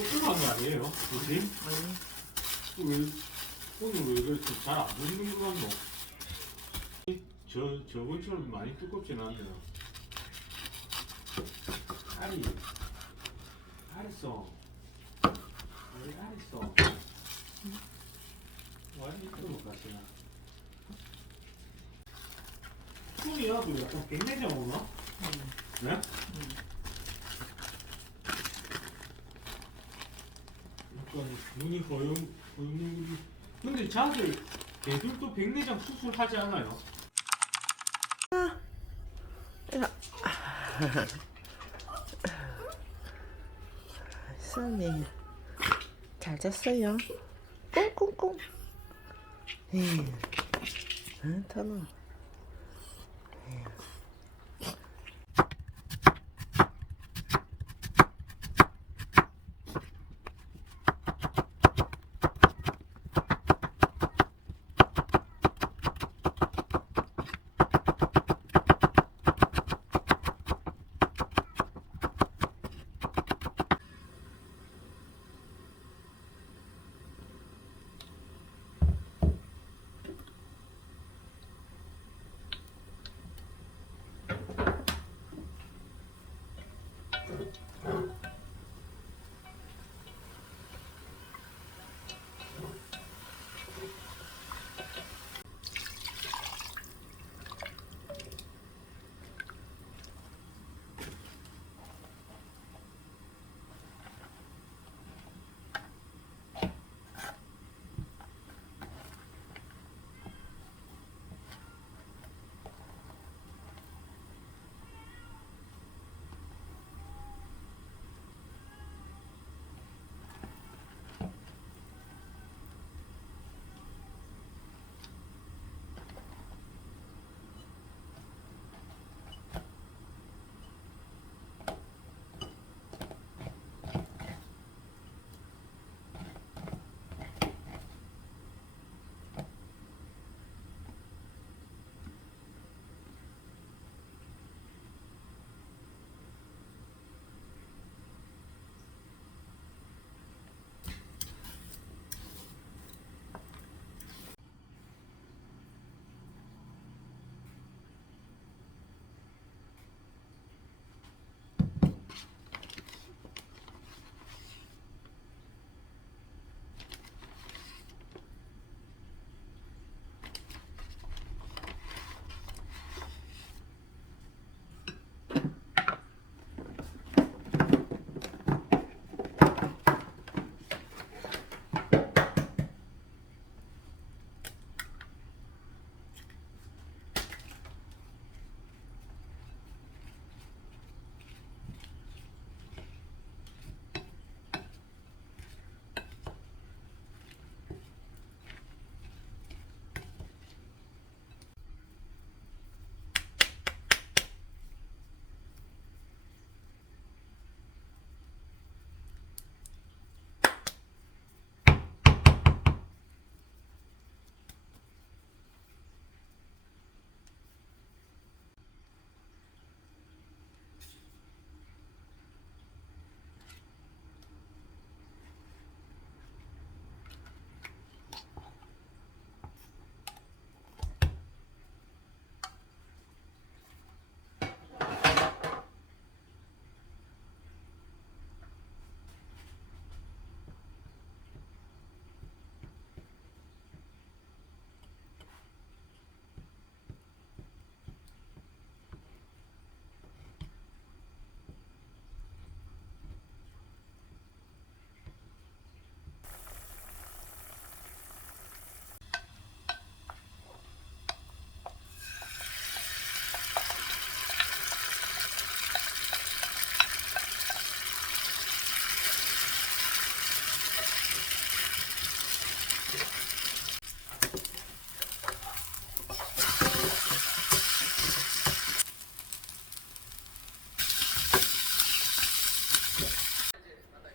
꼼꼼한 거 아니에요? 그치? 아니, 왜, 오늘 왜 이렇게 잘안 보이는 거 같노? 저번처럼 많이 두껍진 않네요. 알았어. 알았어. 완전 뚫어 가시나. 손이야도 약간 백내장 오나? 네? 약간 눈이 허용. 근데 자들 애들도 백내장 수술하지 않아요? 선이 잘 잤어요. 꽁꽁꽁. 에휴, 응, 타노.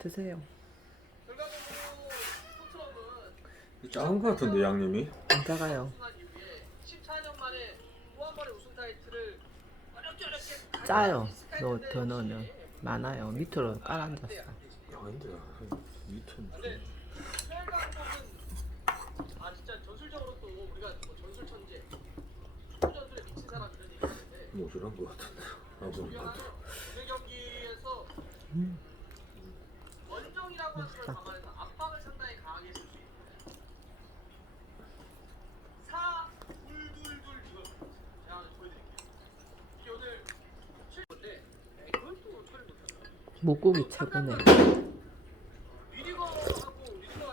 드세요. 작은 거 같은데 양념이? 안 작아요. 짜요. 더 넣으면 많아요. 밑으로 깔아앉았어. 아닌데 한 2천. 근데 최강 부분 진짜 전술적으로 또 우리가 뭐 전술 천재, 축구 전술에 미친 사람 이런 얘기 하는데 모자란 것 같은데. 중요하네요. 오늘 경기에서 원정이라고 하는 걸 감안해서 압박을 상당히 강하게 했을 수 있고 4-2-2-2 이걸 제가 한번 보여드릴게요. 이게 오늘 실건데 이걸 또 처리 못했어요. 목국이 최고네. 리디거하고 리디거가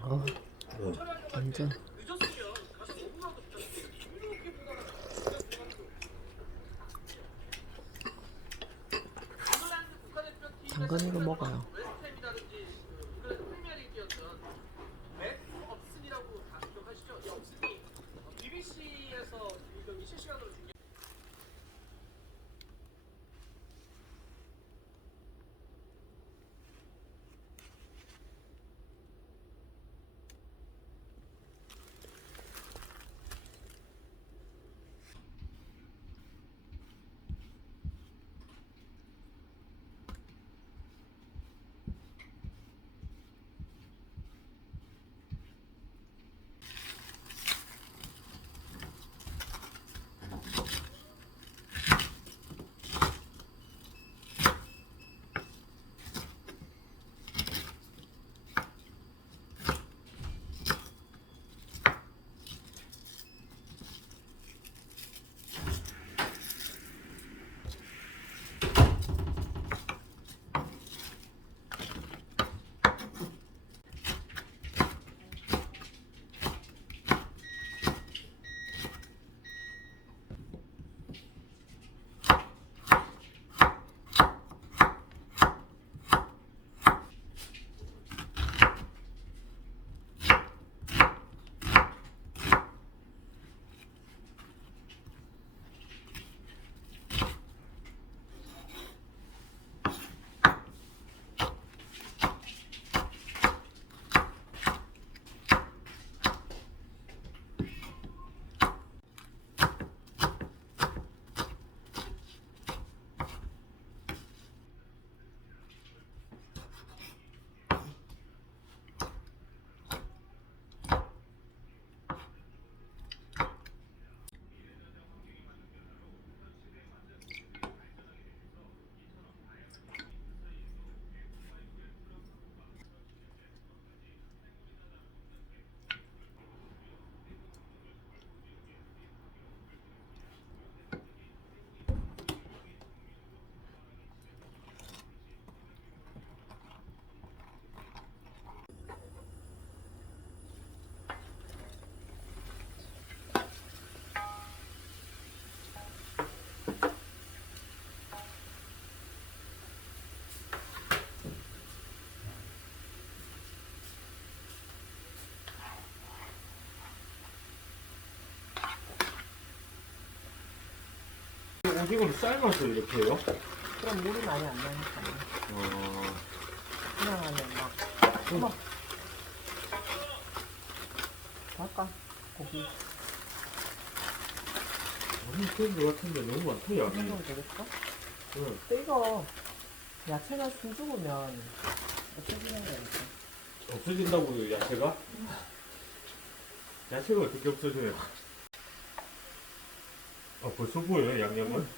어, 처리하려고 완전. 늦었으면 가서 5분이라도 붙였어요. 이렇게 보다가 잉글랜드 국가대표팀 장건이로 먹어요. 웨스트햄이라든지 잉글랜드 프리미어리그였던 맨 업슨이라고 다 기억하시죠? 이 업슨이 BBC에서 이 경기 실시간으로 중계. 오징어를 삶아서 이렇게 해요? 그럼 물이 많이 안 나니까. 그냥 하면 막. 어머. 할까? 고기. 너무 센것 같은데 너무 많다 이 양이. 정도면 되겠어? 응. 근데 이거 야채가 숨 죽으면 없어지는 거니까. 없어진다고요 야채가? 야채가 어떻게 없어져요? 아 벌써 보여요 양념은?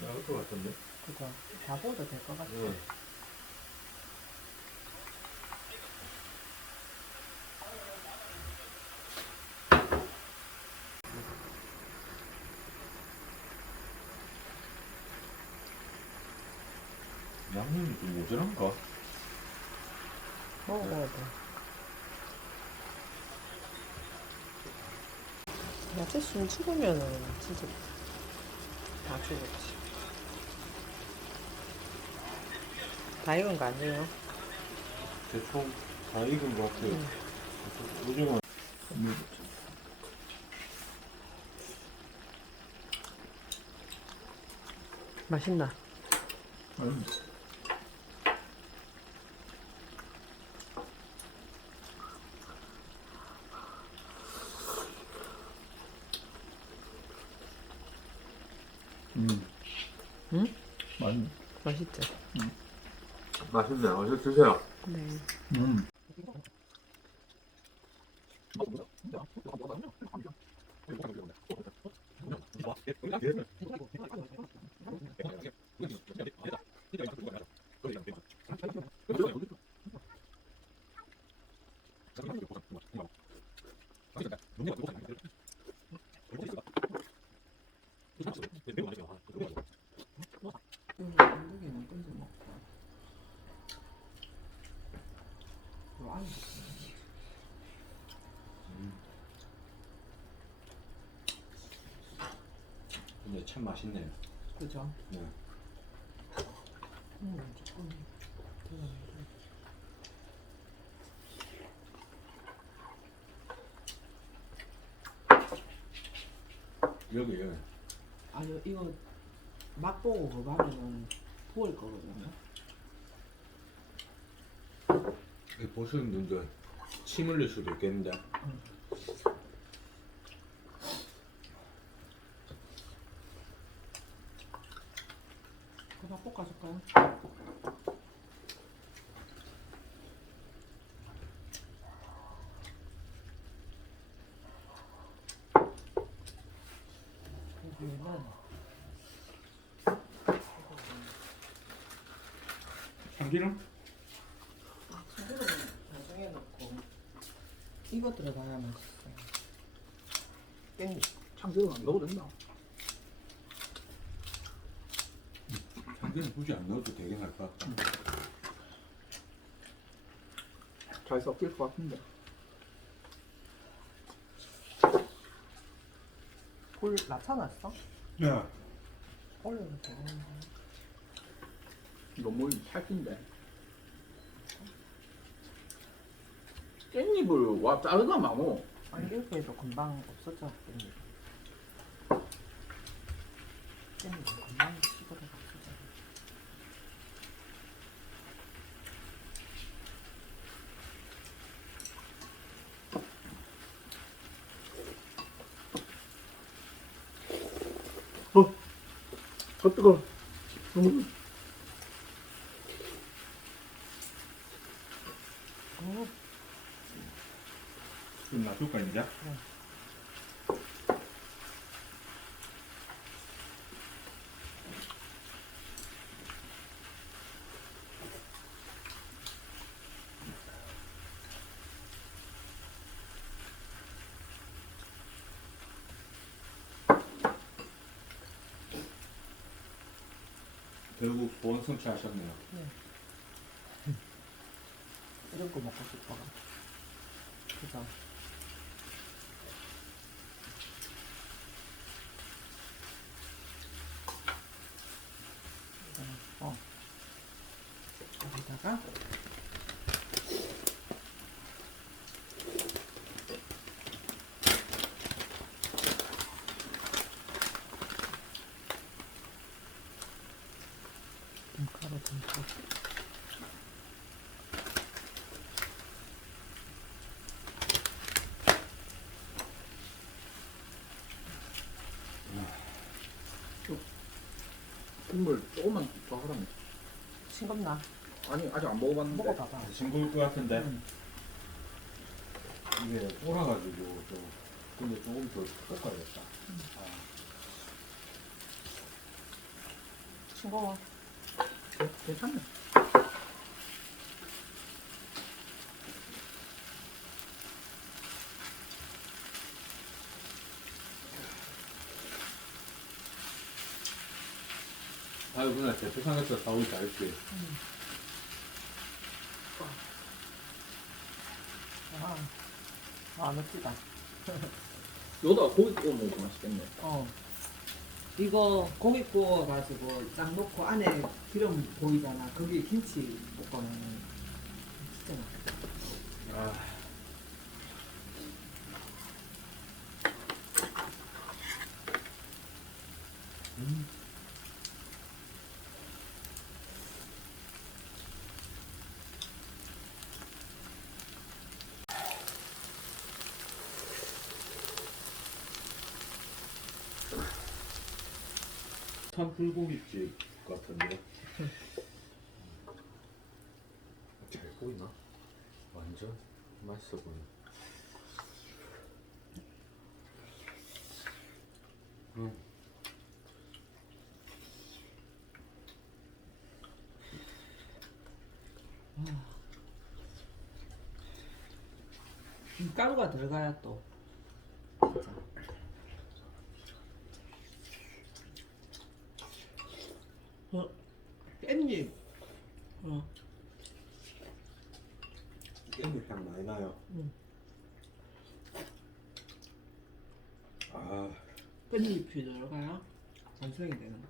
나올 것 같은데? 그거 다 부어도 될 것 같아. 응. 양념이 좀 모자란가? 먹어봐야 돼. 야채 숨 죽으면은 진짜 다 죽었지. 다 익은 거 아니에요? 대충 다 익은 것 같아요. 오징어. 맛있나? 응? 응? 맛있네. 맛있지? 맛있네. 어서 드세요. 네. 근데 참 맛있네요. 그죠? 네. 조금 들어가는데. 여기. 아니 이거 맛보고 그거 하면은 부을 거거든요. 보시는 분들 침 흘릴 수도 있겠는데. 그거 볶아줄까요? 여기는 참기름? 참기름 나중에 넣고 이거 들어가야 맛있어요. 깻잎. 참기름 안 넣어도 된다. 참기름 굳이 안 넣어도 되긴 할 것 같다. 잘 섞일 것 같은데. 불 낮춰놨어? 네. 올려도 되는데. 이거 물 살찐데. 깻잎을 와 자르다 마노. 아니 이렇게 해도 금방 없어져. 깻잎. 깻잎은 금방 식어서 없어져. 뜨거. 좀 놔둘까 이제? 결국 소원 성취하셨네요. 이런 거 먹고 싶어가. 그죠? 여기다가 가루 듬뿍. 국물 조금만 더 하라면. 싱겁나? 아니 아직 안 먹어봤는데. 먹어봐봐. 싱거울 것 같은데 응. 이게 돌아가지고 좀 근데 조금 더 볶아야겠다. 싱거워. 괜찮네. 아유 그날 대표상에서 사오기 잘했지. 멋지다. 여기다가 고기 구워 먹으면 맛있겠네. 이거 고기 구워가지고 딱 넣고 안에 기름 보이잖아. 거기 김치 볶으면 진짜 맛있어. 아. 천 불고기집 것 같은데. 잘 보이나? 완전 맛있어 보여. 가루가 들어가야 또 진짜. 깻잎. 깻잎 향 많이 나요. 아, 깻잎이 들어가야 완성이 되는 거.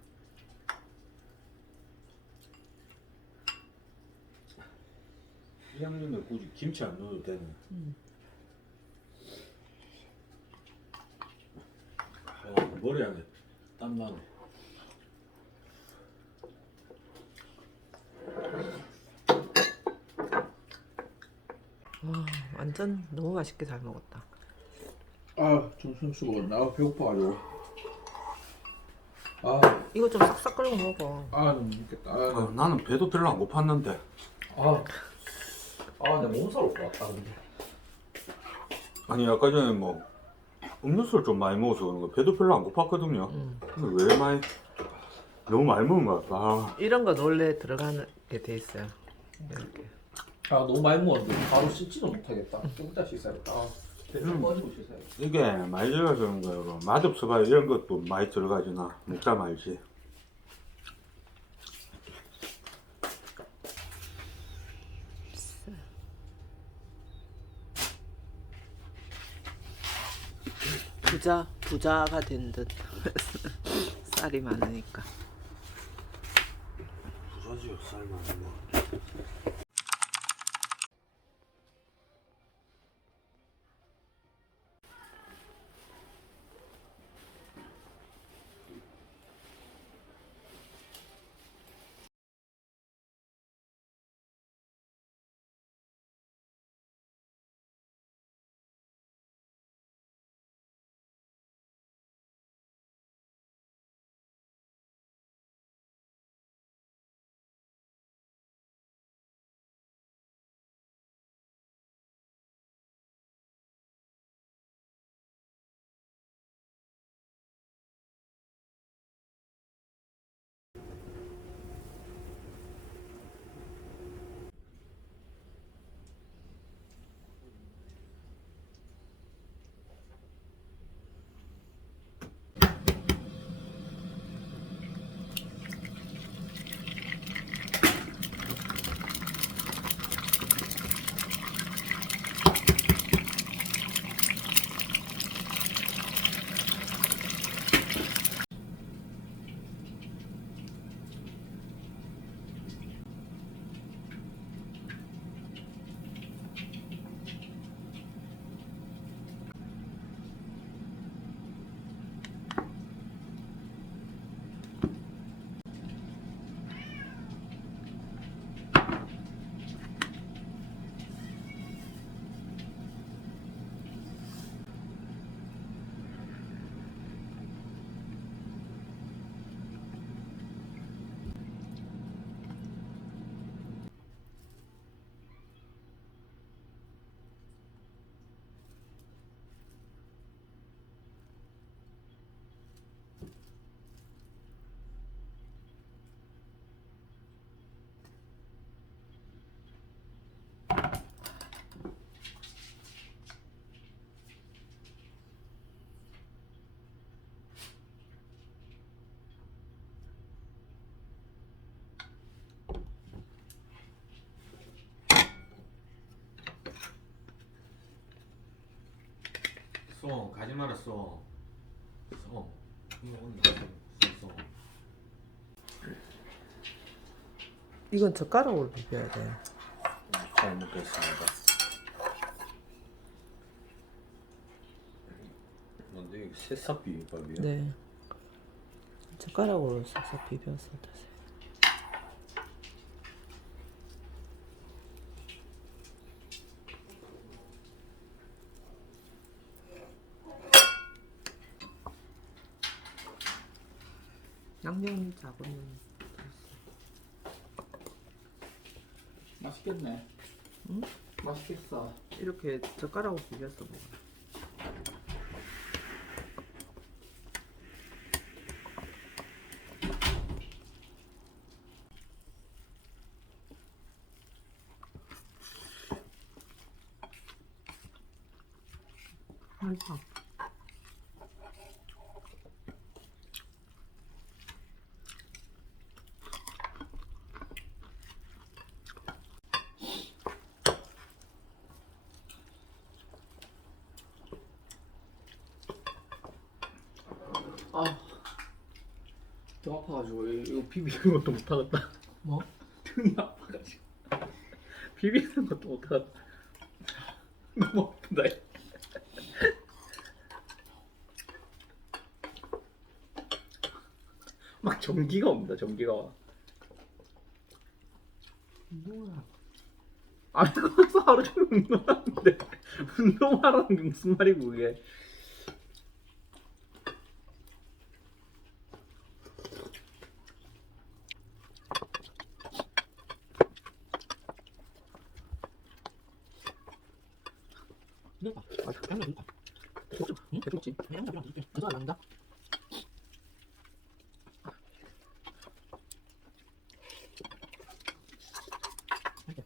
이 양념에 굳이 김치 안 넣어도 되네. 머리 안에 땀 나네. 와, 완전 너무 맛있게 잘 먹었다. 아, 점심 수고. 나 배고파가지고. 아, 이거 좀 싹싹 끓여 먹어. 너무 맛있겠다. 나는 배도 별로 안 고팠는데. 내 몸살 올 것 같다 근데. 아니 아까 전에 뭐 음료수를 좀 많이 먹어서 그런 거 배도 별로 안 고팠거든요. 근데 왜 많이 너무 많이 먹은 것 같다. 이런 건 원래 들어가게 돼 있어요. 이렇게. 너무 많이 먹었는데 바로 씻지도 못하겠다. 좀 이따 씻어야겠다. 대충 꺼지고 씻어야겠다. 이게 많이 들어가서 그런 거예요. 맛없어봐 이런 것도 많이 들어가지나 먹다 말지. 부자가 된 듯. 쌀이 많으니까. 부서지요 쌀 많은 거. 송 가지 말았어. 송 이거 온다. 송. 이건 젓가락으로 비벼야 돼. 잘 먹겠습니다. 근데 이거 새싹 비빔밥이야? 네. 젓가락으로 싹싹 비벼서 드세요. 양념 잡으면 맛있겠네. 응? 맛있겠어. 이렇게 젓가락으로 비벼서 먹어. 맛있다. 아, 등 아파가지고 이거 비비는 것도 못하겠다. 뭐? 등이 아파가지고 비비는 것도 못하겠다. 너무 아프다. 막 전기가 옵니다. 전기가 와. 뭐야? 아니 그래서 하루 종일 운동하는데 운동하라는 게 무슨 말이고 그게. 아, 양념 있다. 먹죠? 응? 계속 먹지. 양념이랑 이렇게 그거 안 한다. 이렇게.